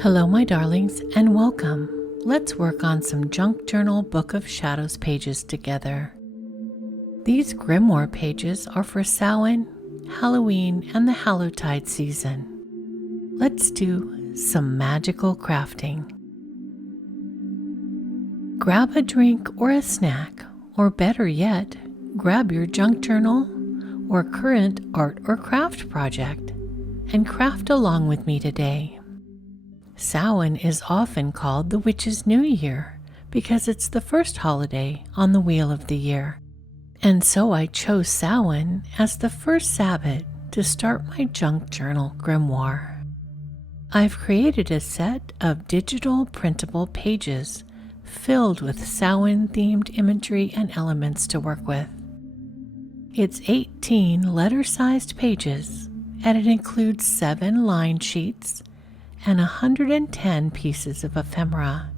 Hello, my darlings, and welcome. Let's work on some Junk Journal Book of Shadows pages together. These Grimoire pages are for Samhain, Halloween, and the Hallowtide season. Let's do some magical crafting. Grab a drink or a snack, or better yet, grab your junk journal or current art or craft project and craft along with me today. Samhain is often called the Witch's New Year because it's the first holiday on the wheel of the year. And so I chose Samhain as the first Sabbath to start my junk journal grimoire. I've created a set of digital printable pages filled with Samhain-themed imagery and elements to work with. It's 18 letter-sized pages, and it includes 7 line sheets and 110 pieces of ephemera,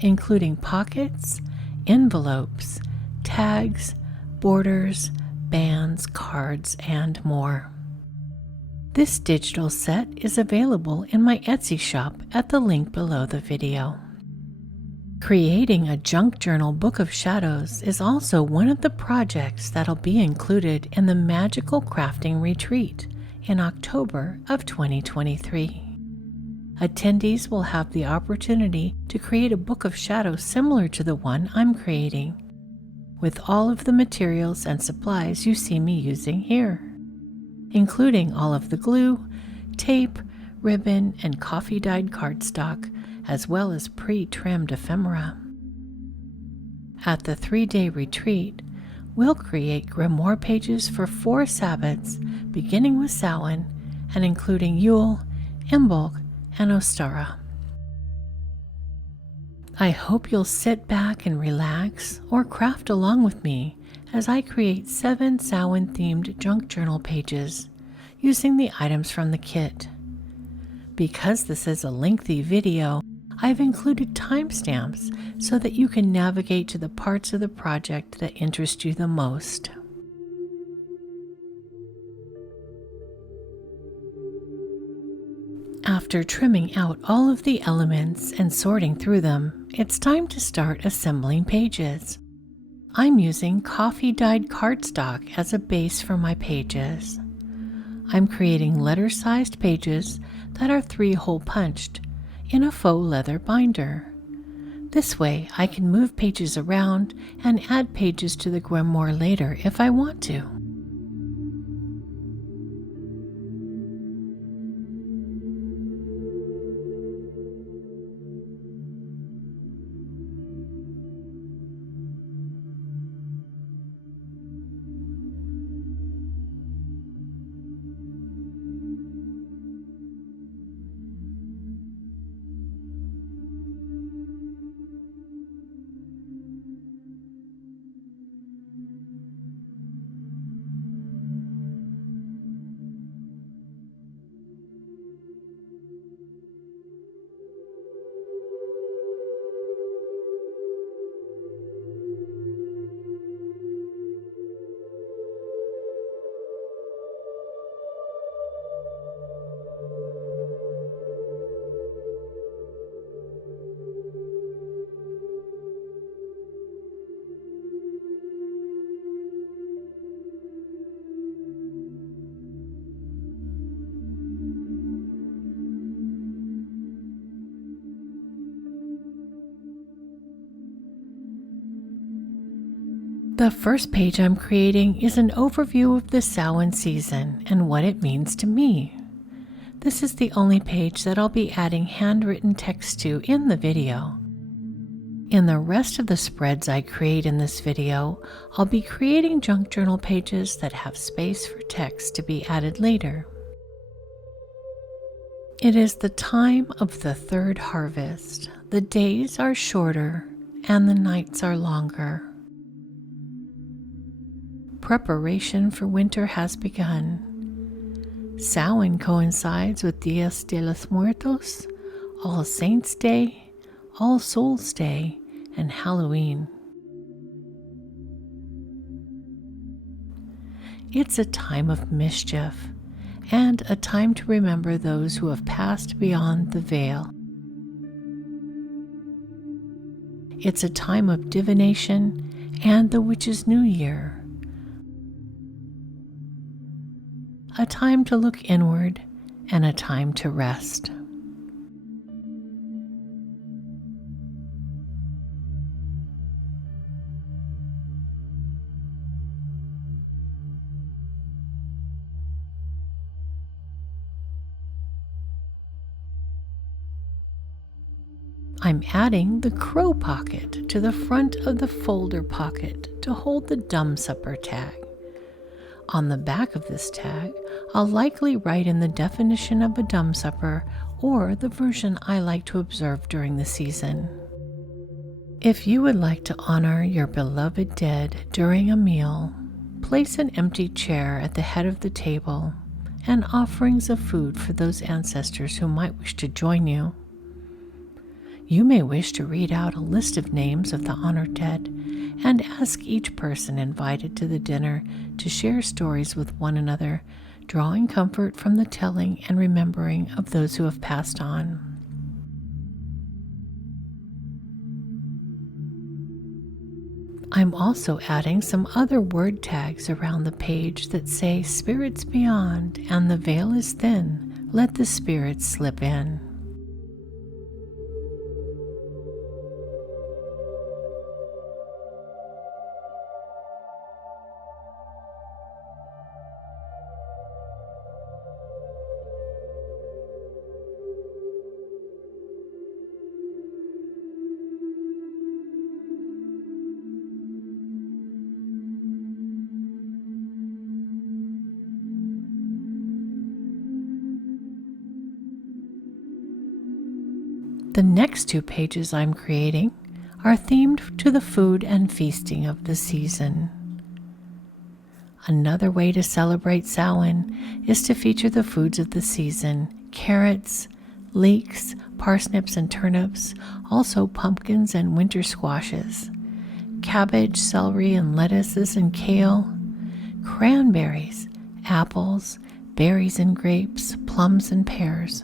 including pockets, envelopes, tags, borders, bands, cards, and more. This digital set is available in my Etsy shop at the link below the video. Creating a junk journal book of shadows is also one of the projects that'll be included in the Magical Crafting Retreat in October of 2023. Attendees will have the opportunity to create a book of shadows similar to the one I'm creating, with all of the materials and supplies you see me using here, including all of the glue, tape, ribbon, and coffee-dyed cardstock, as well as pre-trimmed ephemera. At the 3-day retreat, we'll create grimoire pages for 4 Sabbaths, beginning with Samhain and including Yule, Imbolc, and Ostara. I hope you'll sit back and relax or craft along with me as I create 7 Samhain-themed junk journal pages using the items from the kit. Because this is a lengthy video, I've included timestamps so that you can navigate to the parts of the project that interest you the most. After trimming out all of the elements and sorting through them, it's time to start assembling pages. I'm using coffee-dyed cardstock as a base for my pages. I'm creating letter-sized pages that are 3-hole punched in a faux leather binder. This way I can move pages around and add pages to the grimoire later if I want to. The first page I'm creating is an overview of the Samhain season and what it means to me. This is the only page that I'll be adding handwritten text to in the video. In the rest of the spreads I create in this video, I'll be creating junk journal pages that have space for text to be added later. It is the time of the third harvest. The days are shorter and the nights are longer. Preparation for winter has begun. Samhain coincides with Dias de los Muertos, All Saints' Day, All Souls' Day, and Halloween. It's a time of mischief, and a time to remember those who have passed beyond the veil. It's a time of divination and the witch's new year, a time to look inward and a time to rest. I'm adding the crow pocket to the front of the folder pocket to hold the dumb supper tag. On the back of this tag, I'll likely write in the definition of a dumb supper or the version I like to observe during the season. If you would like to honor your beloved dead during a meal, place an empty chair at the head of the table and offerings of food for those ancestors who might wish to join you. You may wish to read out a list of names of the honored dead and ask each person invited to the dinner to share stories with one another, drawing comfort from the telling and remembering of those who have passed on. I'm also adding some other word tags around the page that say "Spirits beyond" and "The veil is thin, let the spirits slip in." The next 2 pages I'm creating are themed to the food and feasting of the season. Another way to celebrate Samhain is to feature the foods of the season: carrots, leeks, parsnips and turnips, also pumpkins and winter squashes, cabbage, celery and lettuces and kale, cranberries, apples, berries and grapes, plums and pears.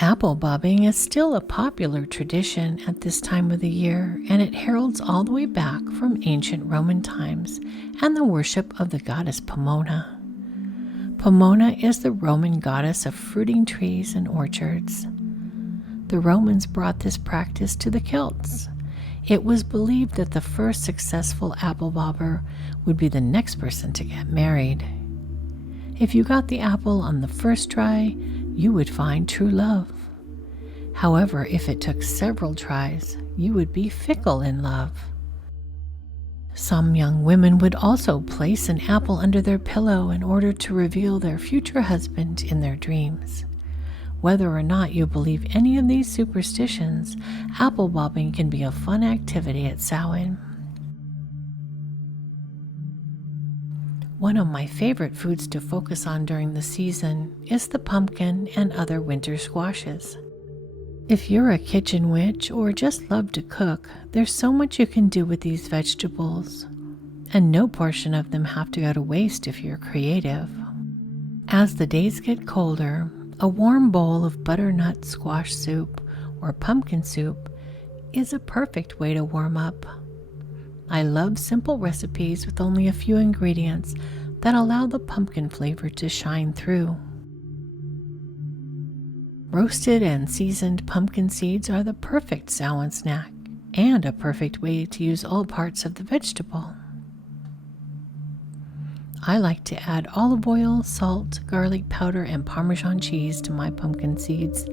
Apple bobbing is still a popular tradition at this time of the year, and it heralds all the way back from ancient Roman times and the worship of the goddess Pomona. Pomona is the Roman goddess of fruiting trees and orchards. The Romans brought this practice to the Celts. It was believed that the first successful apple bobber would be the next person to get married. If you got the apple on the first try, you would find true love. However, if it took several tries, you would be fickle in love. Some young women would also place an apple under their pillow in order to reveal their future husband in their dreams. Whether or not you believe any of these superstitions, apple bobbing can be a fun activity at Samhain. One of my favorite foods to focus on during the season is the pumpkin and other winter squashes. If you're a kitchen witch or just love to cook, there's so much you can do with these vegetables, and no portion of them have to go to waste if you're creative. As the days get colder, a warm bowl of butternut squash soup or pumpkin soup is a perfect way to warm up. I love simple recipes with only a few ingredients that allow the pumpkin flavor to shine through. Roasted and seasoned pumpkin seeds are the perfect Samhain snack and a perfect way to use all parts of the vegetable. I like to add olive oil, salt, garlic powder, and Parmesan cheese to my pumpkin seeds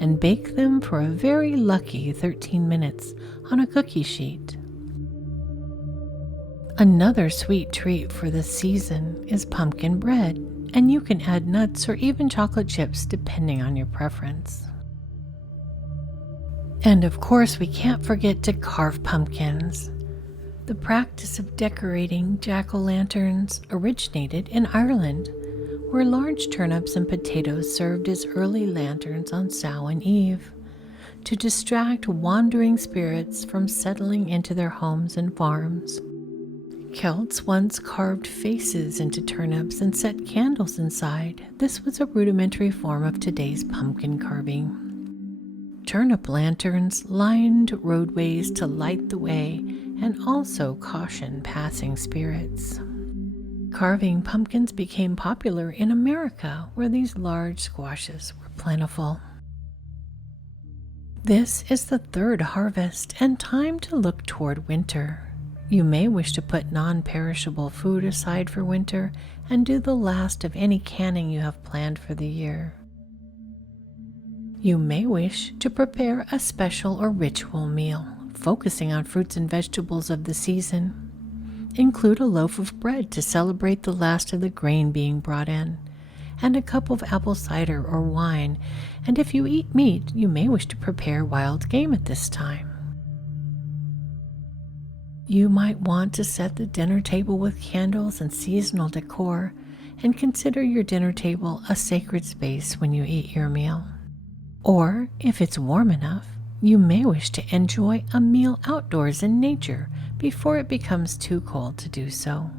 and bake them for a very lucky 13 minutes on a cookie sheet. Another sweet treat for this season is pumpkin bread, and you can add nuts or even chocolate chips depending on your preference. And of course, we can't forget to carve pumpkins. The practice of decorating jack-o'-lanterns originated in Ireland, where large turnips and potatoes served as early lanterns on Samhain Eve to distract wandering spirits from settling into their homes and farms. Celts once carved faces into turnips and set candles inside. This was a rudimentary form of today's pumpkin carving. Turnip lanterns lined roadways to light the way and also caution passing spirits. Carving pumpkins became popular in America, where these large squashes were plentiful. This is the third harvest and time to look toward winter. You may wish to put non-perishable food aside for winter and do the last of any canning you have planned for the year. You may wish to prepare a special or ritual meal, focusing on fruits and vegetables of the season. Include a loaf of bread to celebrate the last of the grain being brought in, and a cup of apple cider or wine, and if you eat meat, you may wish to prepare wild game at this time. You might want to set the dinner table with candles and seasonal decor, and consider your dinner table a sacred space when you eat your meal. Or, if it's warm enough, you may wish to enjoy a meal outdoors in nature before it becomes too cold to do so.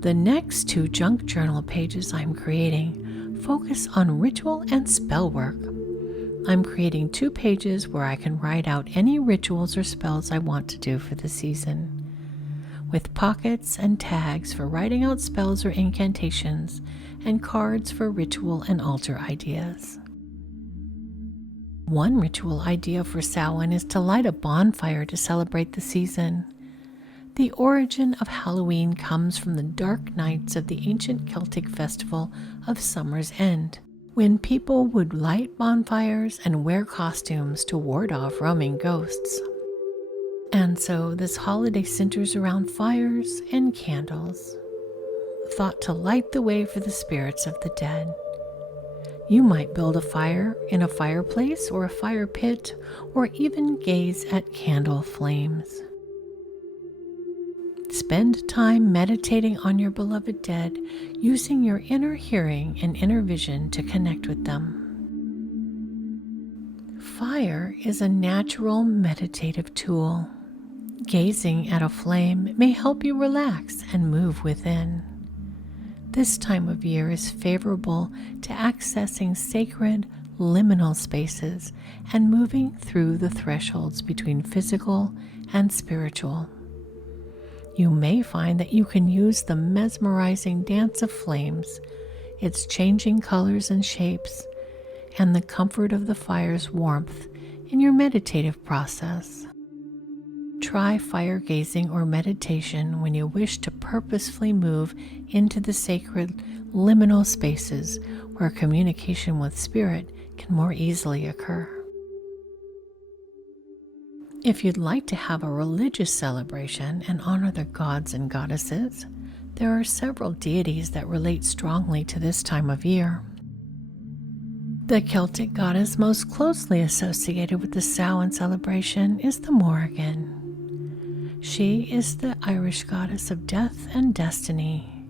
The next 2 junk journal pages I'm creating focus on ritual and spell work. I'm creating 2 pages where I can write out any rituals or spells I want to do for the season, with pockets and tags for writing out spells or incantations, and cards for ritual and altar ideas. One ritual idea for Samhain is to light a bonfire to celebrate the season. The origin of Halloween comes from the dark nights of the ancient Celtic festival of Summer's End, when people would light bonfires and wear costumes to ward off roaming ghosts. And so this holiday centers around fires and candles, thought to light the way for the spirits of the dead. You might build a fire in a fireplace or a fire pit, or even gaze at candle flames. Spend time meditating on your beloved dead, using your inner hearing and inner vision to connect with them. Fire is a natural meditative tool. Gazing at a flame may help you relax and move within. This time of year is favorable to accessing sacred, liminal spaces and moving through the thresholds between physical and spiritual. You may find that you can use the mesmerizing dance of flames, its changing colors and shapes, and the comfort of the fire's warmth in your meditative process. Try fire gazing or meditation when you wish to purposefully move into the sacred liminal spaces where communication with spirit can more easily occur. If you'd like to have a religious celebration and honor the gods and goddesses, there are several deities that relate strongly to this time of year. The Celtic goddess most closely associated with the Samhain celebration is the Morrigan. She is the Irish goddess of death and destiny,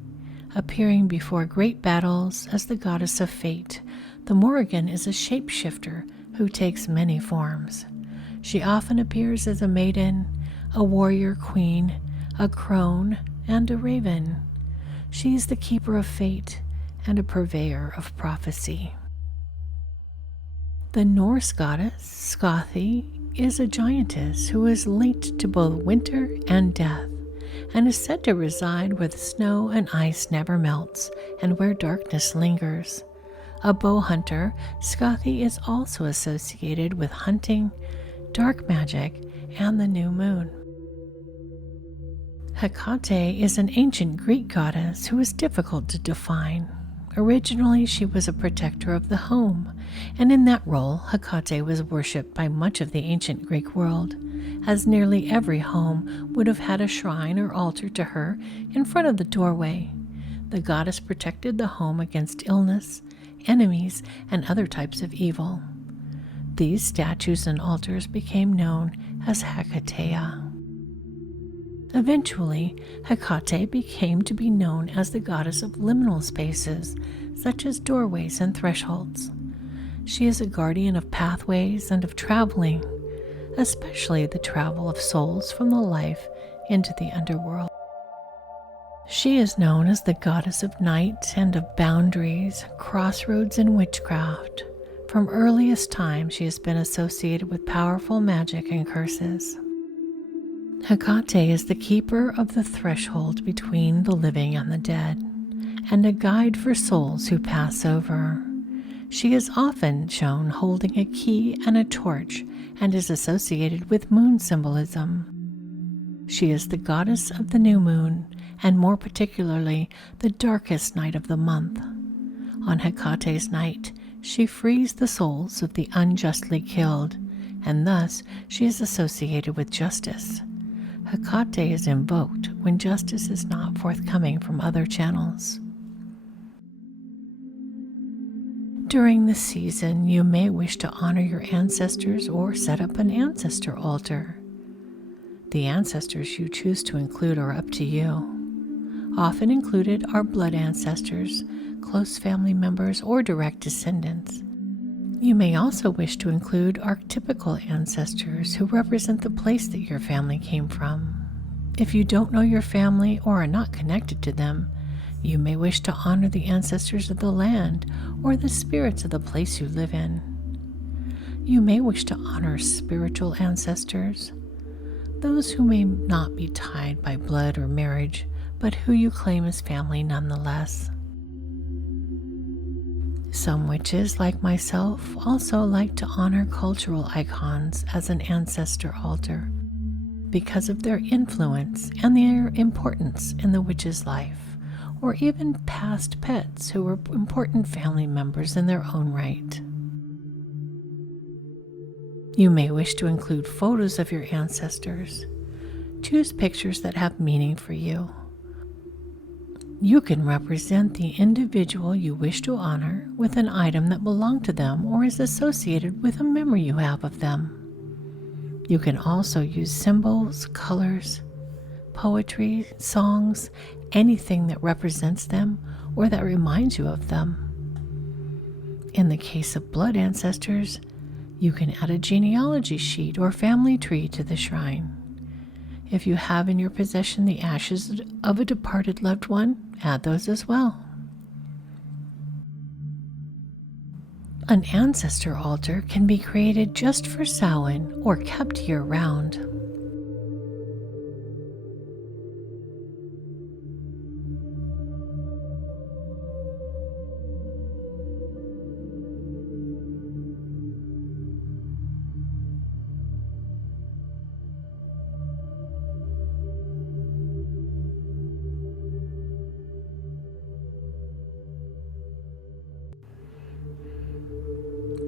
Appearing before great battles as the goddess of fate, the Morrigan is a shapeshifter who takes many forms. She often appears as a maiden, a warrior queen, a crone, and a raven. She is the keeper of fate and a purveyor of prophecy. The Norse goddess, Santee, is a giantess who is linked to both winter and death, and is said to reside where the snow and ice never melts and where darkness lingers. A bow hunter, Santee is also associated with hunting, dark magic, and the new moon. Hecate is an ancient Greek goddess who is difficult to define. Originally, she was a protector of the home, and in that role, Hecate was worshipped by much of the ancient Greek world, as nearly every home would have had a shrine or altar to her in front of the doorway. The goddess protected the home against illness, enemies, and other types of evil. These statues and altars became known as Hecatea. Eventually, Hecate became to be known as the goddess of liminal spaces, such as doorways and thresholds. She is a guardian of pathways and of traveling, especially the travel of souls from the life into the underworld. She is known as the goddess of night and of boundaries, crossroads, and witchcraft. From earliest time, she has been associated with powerful magic and curses. Hecate is the keeper of the threshold between the living and the dead, and a guide for souls who pass over. She is often shown holding a key and a torch and is associated with moon symbolism. She is the goddess of the new moon, and more particularly, the darkest night of the month. On Hecate's night, she frees the souls of the unjustly killed, and thus she is associated with justice. Hecate is invoked when justice is not forthcoming from other channels. During the season, you may wish to honor your ancestors or set up an ancestor altar. The ancestors you choose to include are up to you. Often included are blood ancestors, close family members, or direct descendants. You may also wish to include archetypical ancestors who represent the place that your family came from. If you don't know your family or are not connected to them, you may wish to honor the ancestors of the land or the spirits of the place you live in. You may wish to honor spiritual ancestors, those who may not be tied by blood or marriage, but who you claim as family nonetheless. Some witches, like myself, also like to honor cultural icons as an ancestor altar because of their influence and their importance in the witch's life, or even past pets who were important family members in their own right. You may wish to include photos of your ancestors. Choose pictures that have meaning for you. You can represent the individual you wish to honor with an item that belonged to them or is associated with a memory you have of them. You can also use symbols, colors, poetry, songs, anything that represents them or that reminds you of them. In the case of blood ancestors, you can add a genealogy sheet or family tree to the shrine. If you have in your possession the ashes of a departed loved one, add those as well. An ancestor altar can be created just for Samhain or kept year-round.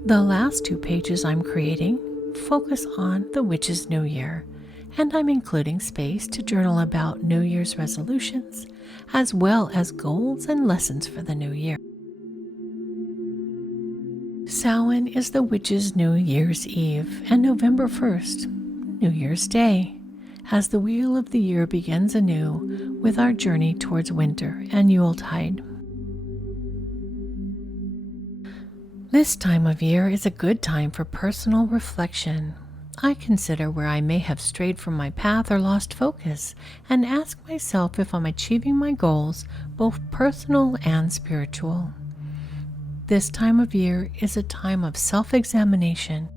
The last 2 pages I'm creating focus on the Witch's New Year, and I'm including space to journal about New Year's resolutions, as well as goals and lessons for the new year. Samhain is the Witch's New Year's Eve, and November 1st, New Year's Day. as the wheel of the year begins anew with our journey towards winter and Yuletide. This time of year is a good time for personal reflection. I consider where I may have strayed from my path or lost focus, and ask myself if I'm achieving my goals, both personal and spiritual. This time of year is a time of self-examination,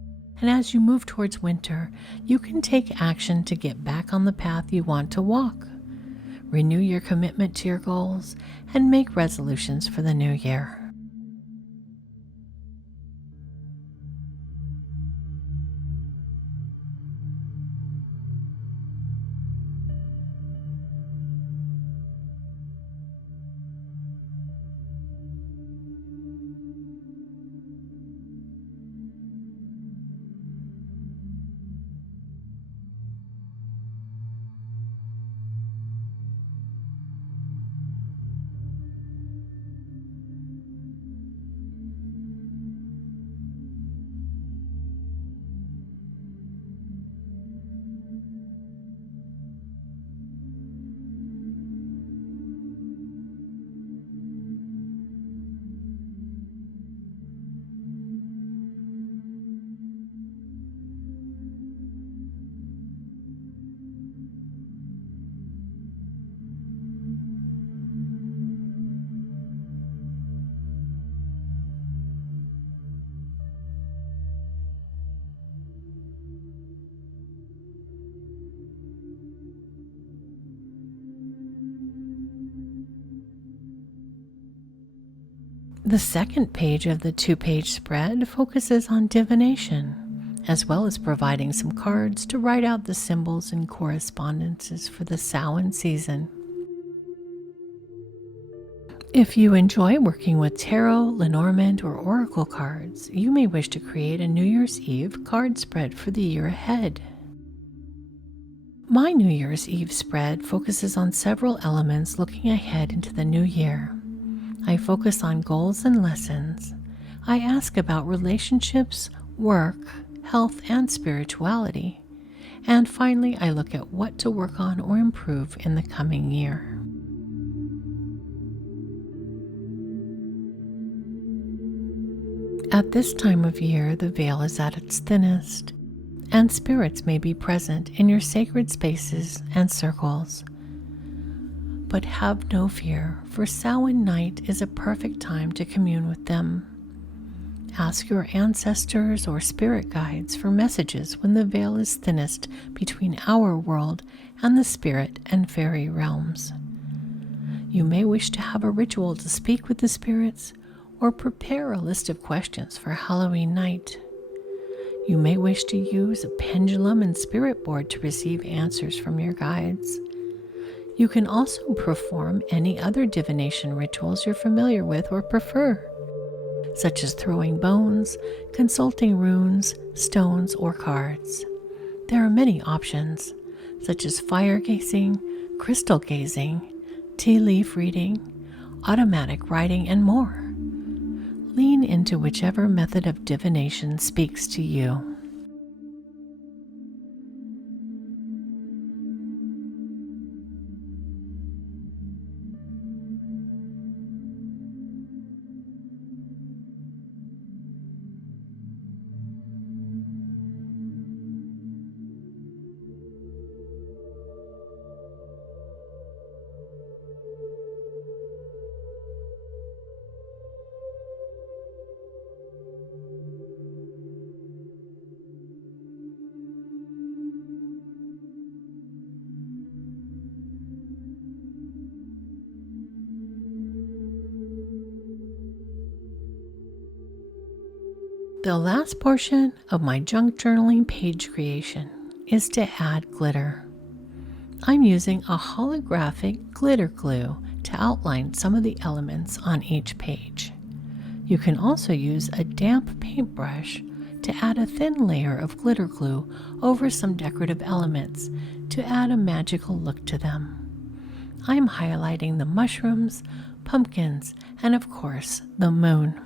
and as you move towards winter, you can take action to get back on the path you want to walk. Renew your commitment to your goals, and make resolutions for the new year. The second page of the 2-page spread focuses on divination, as well as providing some cards to write out the symbols and correspondences for the Samhain season. If you enjoy working with tarot, Lenormand, or oracle cards, you may wish to create a New Year's Eve card spread for the year ahead. My New Year's Eve spread focuses on several elements looking ahead into the new year. I focus on goals and lessons. I ask about relationships, work, health, and spirituality. And finally, I look at what to work on or improve in the coming year. At this time of year, the veil is at its thinnest, and spirits may be present in your sacred spaces and circles. But have no fear, for Samhain night is a perfect time to commune with them. Ask your ancestors or spirit guides for messages when the veil is thinnest between our world and the spirit and fairy realms. You may wish to have a ritual to speak with the spirits, or prepare a list of questions for Halloween night. You may wish to use a pendulum and spirit board to receive answers from your guides. You can also perform any other divination rituals you're familiar with or prefer, such as throwing bones, consulting runes, stones, or cards. There are many options, such as fire gazing, crystal gazing, tea leaf reading, automatic writing, and more. Lean into whichever method of divination speaks to you. The last portion of my junk journaling page creation is to add glitter. I'm using a holographic glitter glue to outline some of the elements on each page. You can also use a damp paintbrush to add a thin layer of glitter glue over some decorative elements to add a magical look to them. I'm highlighting the mushrooms, pumpkins, and of course, the moon.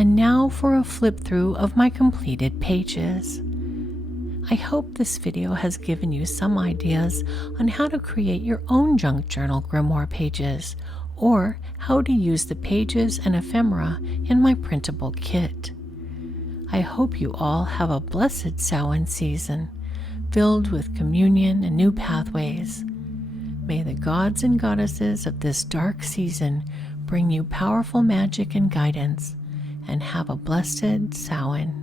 And now for a flip through of my completed pages. I hope this video has given you some ideas on how to create your own junk journal grimoire pages, or how to use the pages and ephemera in my printable kit. I hope you all have a blessed Samhain season, filled with communion and new pathways. May the gods and goddesses of this dark season bring you powerful magic and guidance, and have a blessed Samhain.